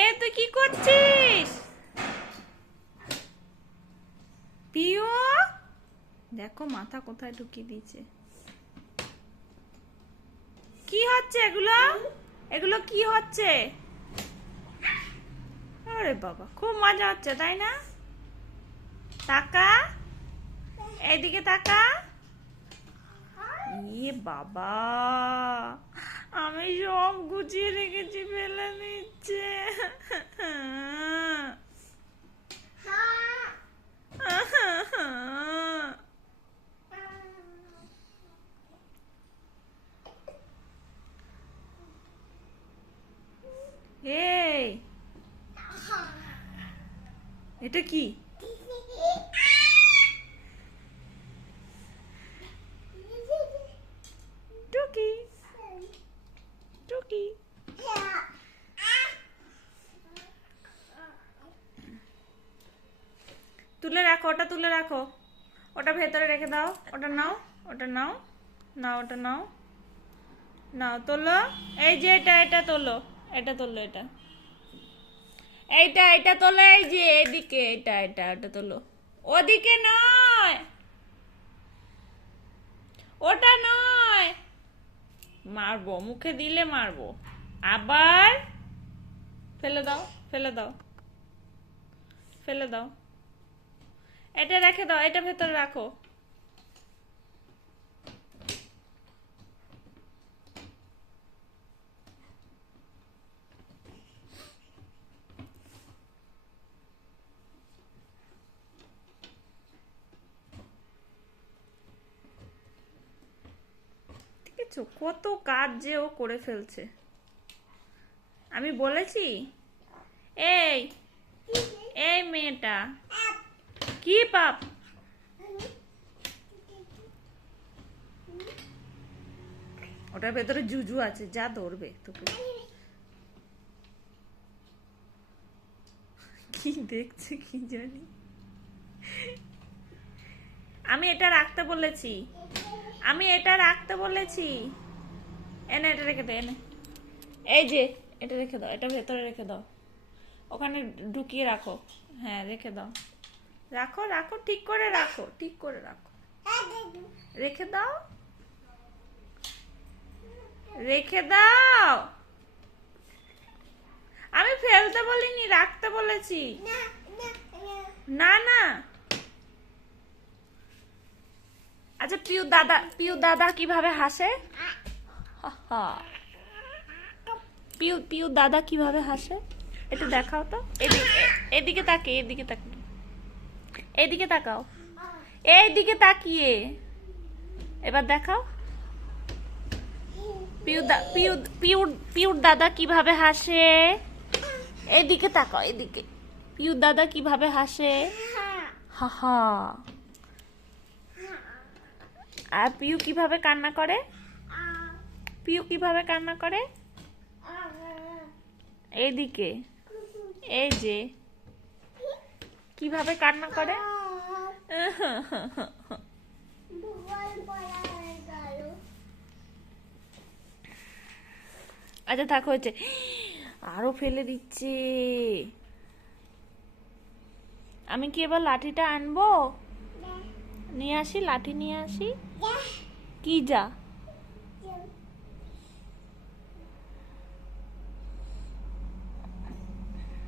এ তুই কি করছিস পিও? দেখো মাথা কোথায় ঢুকিয়ে দিয়েছে। কি হচ্ছে এগুলো? এগুলো কি হচ্ছে? আরে বাবা, খুব মজা হচ্ছে তাই না? তাকা, এইদিকে তাকা। ইয়ে বাবা, আমি সব গুছিয়ে রেখেছি, ফেলে নিচ্ছে। এই, এটা কি? টুকি টুকি। তুলে রাখো, ওটা তুলে রাখো, ওটা ভেতরে রেখে দাও। ওটা নাও, ওটা নাও, নাও ওটা নাও, নাও তোলো। এই যে এটা, এটা তোলো, এটা তোলো, এটা এইটা, এটা তোলো। এই যে এদিকে, এটা এটা ওটা তোলো। ওদিকে নয়, ওটা নয়। মারবো, মুখে দিলে মারবো। আবার ফেলে দাও, ফেলে দাও, ফেলে দাও। এটা রেখে দাও, এটা ভেতরে রাখো। ঠিক আছে, কত কাজ যে ও করে ফেলছে। আমি বলেছি, এই এই মেয়েটা কি পাপ? ওটার ভেতরে জুজু আছে, যা ধরবে তোকে। কি দেখছে কি জানি। আমি এটা রাখতে বলেছি, আমি এটা রাখতে বলেছি। এনে এটা রেখে দে, এনে। এই যে এটা রেখে দাও, এটা ভেতরে রেখে দাও, ওখানে ঢুকিয়ে রাখো। হ্যাঁ রেখে দাও, রাখো রাখো, ঠিক করে রাখো, ঠিক করে রাখো। রেখে দাও, রেখে দাও। আমি ফেলতে বলিনি, রাখতে বলেছি। না না। আচ্ছা পিউ দাদা, পিউ দাদা কিভাবে হাসে? পিউ পিউ দাদা কিভাবে হাসে একটু দেখাও তো। এদিকে তাকিয়ে, এদিকে তাকিয়ে, এদিকে তাকাও, এইদিকে তাকিয়ে এবার দেখাও। পিউ পিউ পিউ পিউর দাদা কিভাবে হাসে? এদিকে তাকাও, এদিকে। পিউ দাদা কিভাবে হাসে? হা হা। আর পিউ কিভাবে কান্না করে? পিউ কিভাবে কান্না করে? এইদিকে, এই যে কিভাবে কান্না করে। আচ্ছা থাক, হয়েছে। আরো ফেলে দিচ্ছে। আমি কি এবার লাঠিটা আনবো? নিয়ে আসি, লাঠি নিয়ে আসি। কি যা